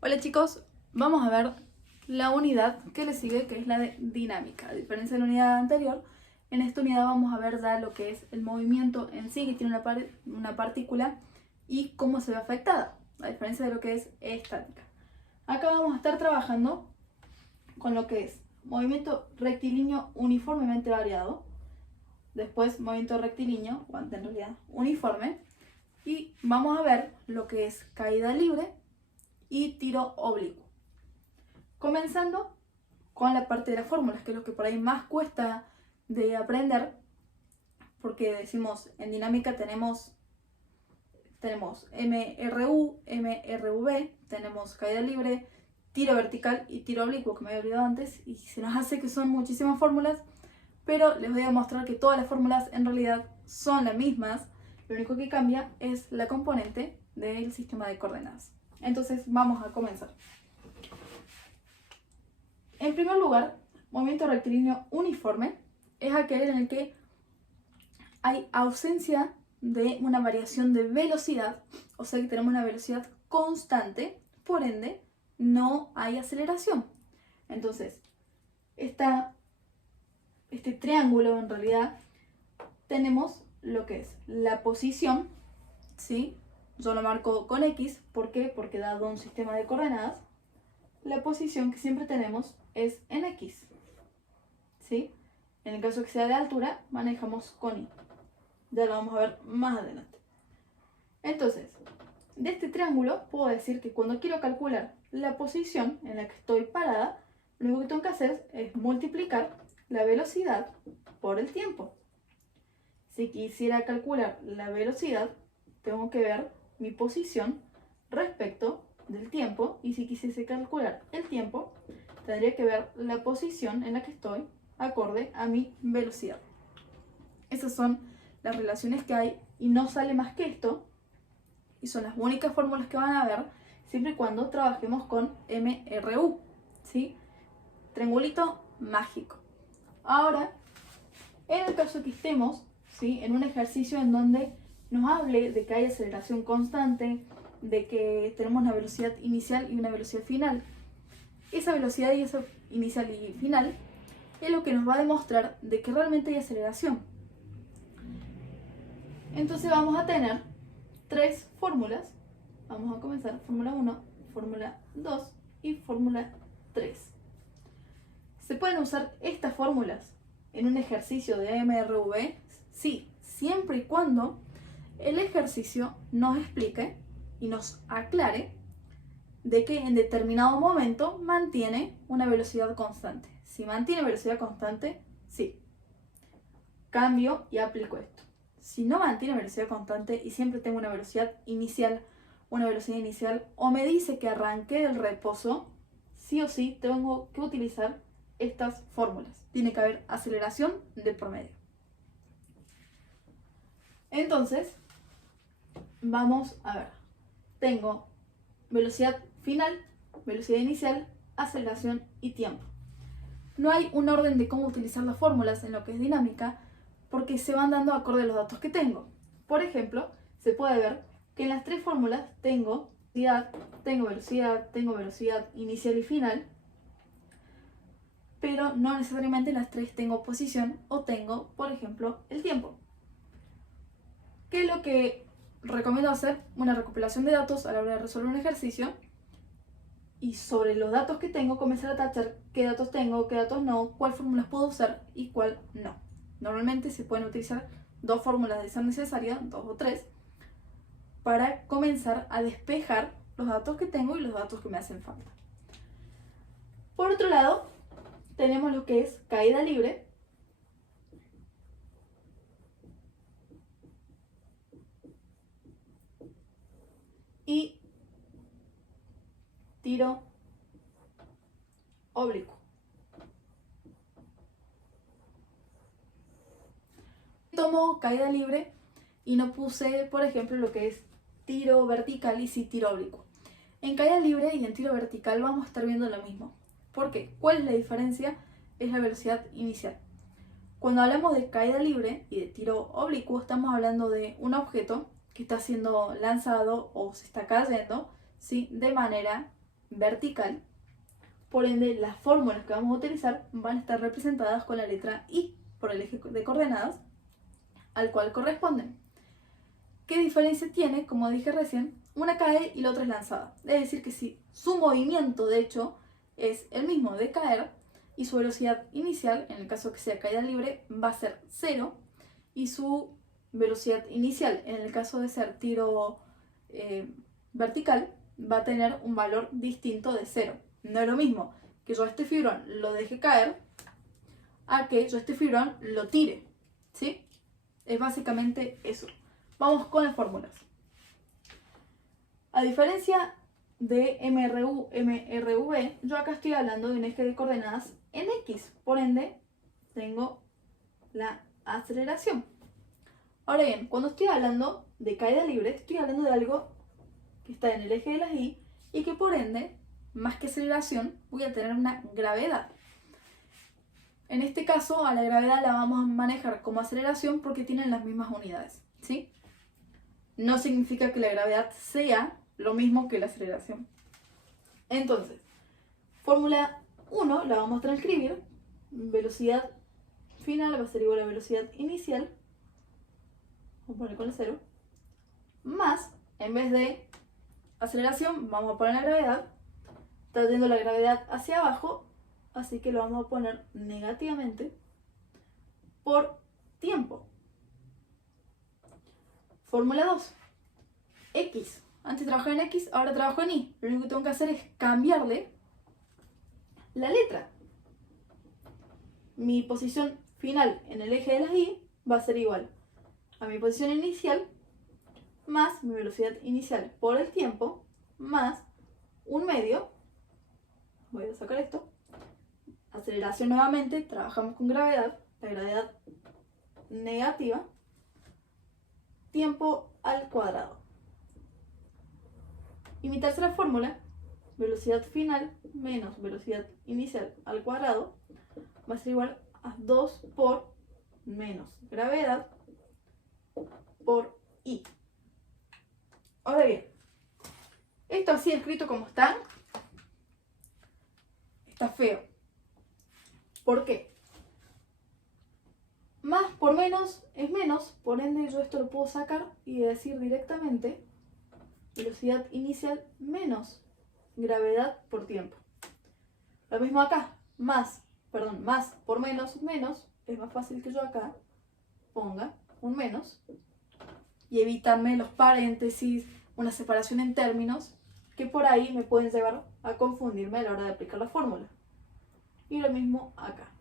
Hola chicos, vamos a ver la unidad que le sigue, que es la de dinámica. A diferencia de la unidad anterior, en esta unidad vamos a ver ya lo que es el movimiento en sí, que tiene una partícula, y cómo se ve afectada, a diferencia de lo que es estática. Acá vamos a estar trabajando con lo que es movimiento rectilíneo uniformemente variado, después movimiento rectilíneo, o en realidad uniforme, y vamos a ver lo que es caída libre y tiro oblicuo. Comenzando con la parte de las fórmulas, que es lo que por ahí más cuesta de aprender, porque decimos en dinámica tenemos MRU, MRV, tenemos caída libre, tiro vertical y tiro oblicuo, que me había olvidado antes, y se nos hace que son muchísimas fórmulas, pero les voy a mostrar que todas las fórmulas en realidad son las mismas, lo único que cambia es la componente del sistema de coordenadas. Entonces vamos a comenzar. En primer lugar, movimiento rectilíneo uniforme es aquel en el que hay ausencia de una variación de velocidad, o sea que tenemos una velocidad constante, por ende no hay aceleración. Entonces, este triángulo en realidad tenemos lo que es la posición, ¿sí? Yo lo marco con X, ¿por qué? Porque dado un sistema de coordenadas, la posición que siempre tenemos es en X, ¿sí? En el caso que sea de altura, manejamos con Y. Ya lo vamos a ver más adelante. Entonces, de este triángulo puedo decir que cuando quiero calcular la posición en la que estoy parada, lo único que tengo que hacer es multiplicar la velocidad por el tiempo. Si quisiera calcular la velocidad, tengo que ver mi posición respecto del tiempo, y si quisiese calcular el tiempo, tendría que ver la posición en la que estoy acorde a mi velocidad. Esas son las relaciones que hay y no sale más que esto, y son las únicas fórmulas que van a ver siempre y cuando trabajemos con MRU, ¿sí? Triangulito mágico. Ahora, en el caso que estemos, ¿sí?, en un ejercicio en donde nos hable de que hay aceleración constante, de que tenemos una velocidad inicial y una velocidad final, esa velocidad y esa inicial y final es lo que nos va a demostrar de que realmente hay aceleración. Entonces vamos a tener tres fórmulas. Vamos a comenzar fórmula 1, fórmula 2 y fórmula 3. ¿Se pueden usar estas fórmulas en un ejercicio de MRV? Sí, siempre y cuando el ejercicio nos explique y nos aclare de que en determinado momento mantiene una velocidad constante. Si mantiene velocidad constante, sí. Cambio y aplico esto. Si no mantiene velocidad constante y siempre tengo una velocidad inicial, o me dice que arranqué del reposo, sí o sí tengo que utilizar estas fórmulas. Tiene que haber aceleración de por medio. Entonces, vamos a ver. Tengo velocidad final, velocidad inicial, aceleración y tiempo. No hay un orden de cómo utilizar las fórmulas en lo que es dinámica, porque se van dando acorde a los datos que tengo. Por ejemplo, se puede ver que en las tres fórmulas tengo velocidad inicial y final, pero no necesariamente en las tres tengo posición o tengo, por ejemplo, el tiempo. ¿Qué es lo que recomiendo hacer? Una recopilación de datos a la hora de resolver un ejercicio, y sobre los datos que tengo comenzar a tachar qué datos tengo, qué datos no, cuál fórmulas puedo usar y cuál no. Normalmente se pueden utilizar dos fórmulas de ser necesaria, dos o tres, para comenzar a despejar los datos que tengo y los datos que me hacen falta. Por otro lado, tenemos lo que es caída libre, y tiro oblicuo. Tomo caída libre y no puse, por ejemplo, lo que es tiro vertical y sí tiro oblicuo. En caída libre y en tiro vertical vamos a estar viendo lo mismo. ¿Por qué? ¿Cuál es la diferencia? Es la velocidad inicial. Cuando hablamos de caída libre y de tiro oblicuo, estamos hablando de un objeto que está siendo lanzado o se está cayendo, ¿sí?, de manera vertical. Por ende, las fórmulas que vamos a utilizar van a estar representadas con la letra I por el eje de coordenadas al cual corresponden. ¿Qué diferencia tiene? Como dije recién, una cae y la otra es lanzada. Es decir, que si su movimiento, de hecho, es el mismo de caer y su velocidad inicial, en el caso que sea caída libre, va a ser 0 y su velocidad inicial, en el caso de ser tiro vertical, va a tener un valor distinto de 0. No es lo mismo que yo a este fibrón lo deje caer a que yo a este fibrón lo tire, ¿sí? Es básicamente eso. Vamos con las fórmulas. A diferencia de MRU, MRV, yo acá estoy hablando de un eje de coordenadas en X. Por ende, tengo la aceleración. Ahora bien, cuando estoy hablando de caída libre, estoy hablando de algo que está en el eje de las Y y que por ende, más que aceleración, voy a tener una gravedad. En este caso, a la gravedad la vamos a manejar como aceleración porque tienen las mismas unidades, ¿sí? No significa que la gravedad sea lo mismo que la aceleración. Entonces, fórmula 1 la vamos a transcribir. Velocidad final va a ser igual a velocidad inicial. Vamos a poner con el 0. Más, en vez de aceleración, vamos a poner la gravedad. Está yendo la gravedad hacia abajo, así que lo vamos a poner negativamente por tiempo. Fórmula 2. X. Antes trabajaba en X, ahora trabajo en Y. Lo único que tengo que hacer es cambiarle la letra. Mi posición final en el eje de las Y va a ser igual a mi posición inicial más mi velocidad inicial por el tiempo más un medio. Voy a sacar esto. Aceleración nuevamente, trabajamos con gravedad. La gravedad negativa. Tiempo al cuadrado. Y mi tercera fórmula, velocidad final menos velocidad inicial al cuadrado, va a ser igual a 2 por menos gravedad por I. Ahora bien, esto así escrito como está feo. ¿Por qué? Más por menos es menos, por ende yo esto lo puedo sacar y decir directamente velocidad inicial menos gravedad por tiempo. Lo mismo acá, más por menos, menos, es más fácil que yo acá ponga un menos y evitarme los paréntesis, una separación en términos que por ahí me pueden llevar a confundirme a la hora de aplicar la fórmula. Y lo mismo acá.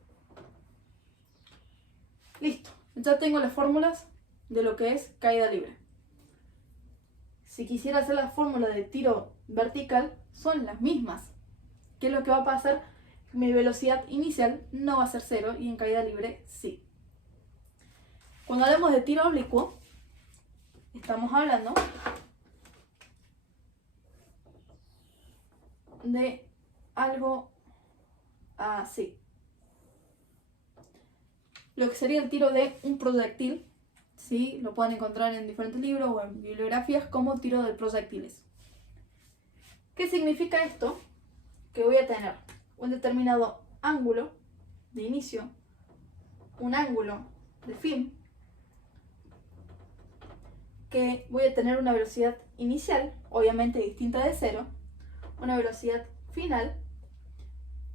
Listo, ya tengo las fórmulas de lo que es caída libre. Si quisiera hacer la fórmula de tiro vertical, son las mismas. ¿Qué es lo que va a pasar? Mi velocidad inicial no va a ser 0 y en caída libre sí. Cuando hablamos de tiro oblicuo, estamos hablando de algo así. Lo que sería el tiro de un proyectil, ¿sí? Lo pueden encontrar en diferentes libros o en bibliografías como tiro de proyectiles. ¿Qué significa esto? Que voy a tener un determinado ángulo de inicio, un ángulo de fin, que voy a tener una velocidad inicial, obviamente distinta de 0, una velocidad final,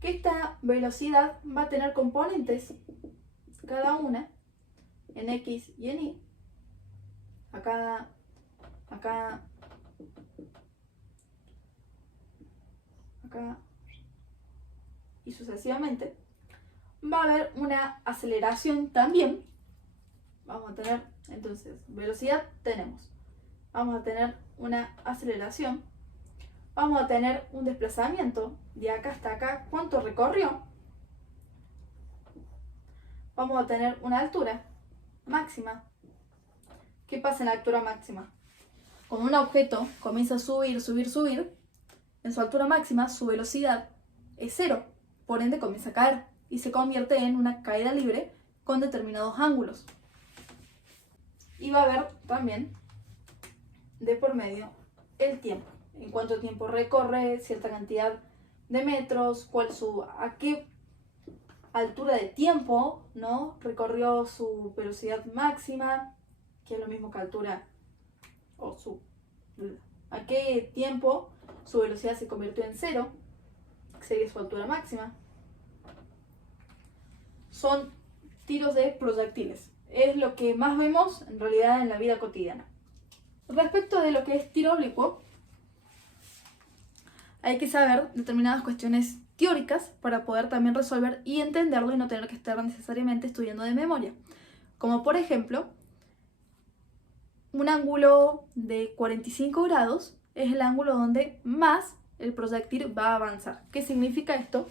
que esta velocidad va a tener componentes, cada una, en X y en Y, acá, acá, acá, y sucesivamente. Va a haber una aceleración también. Vamos a tener, entonces, velocidad tenemos. Vamos a tener una aceleración. Vamos a tener un desplazamiento de acá hasta acá. ¿Cuánto recorrió? Vamos a tener una altura máxima. ¿Qué pasa en la altura máxima? Cuando un objeto comienza a subir, en su altura máxima su velocidad es 0. Por ende comienza a caer y se convierte en una caída libre con determinados ángulos. Y va a haber también de por medio el tiempo. en cuánto tiempo recorre cierta cantidad de metros, a qué altura de tiempo, ¿no?, recorrió su velocidad máxima, que es lo mismo que altura, a qué tiempo su velocidad se convirtió en cero, que sería su altura máxima. Son tiros de proyectiles. Es lo que más vemos en realidad en la vida cotidiana. Respecto de lo que es tiro oblicuo, hay que saber determinadas cuestiones teóricas para poder también resolver y entenderlo y no tener que estar necesariamente estudiando de memoria. Como por ejemplo, un ángulo de 45 grados es el ángulo donde más el proyectil va a avanzar. ¿Qué significa esto?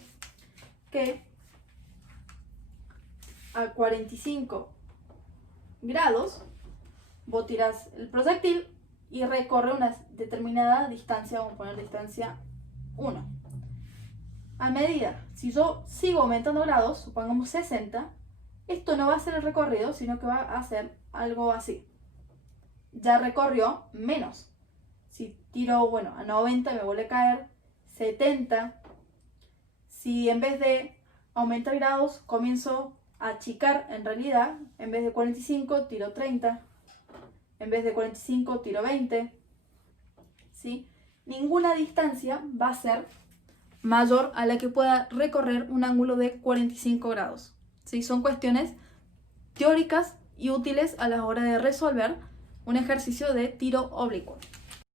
Que a 45 grados vos tirás el proyectil y recorre una determinada distancia, vamos a poner distancia 1. A medida, si yo sigo aumentando grados, supongamos 60, esto no va a ser el recorrido, sino que va a ser algo así. Ya recorrió menos. Si tiro, bueno, a 90 me vuelve a caer, 70. Si en vez de aumentar grados comienzo a achicar, en realidad, en vez de 45 tiro 30, en vez de 45 tiro 20, ¿sí? Ninguna distancia va a ser mayor a la que pueda recorrer un ángulo de 45 grados. ¿Sí? Son cuestiones teóricas y útiles a la hora de resolver un ejercicio de tiro oblicuo.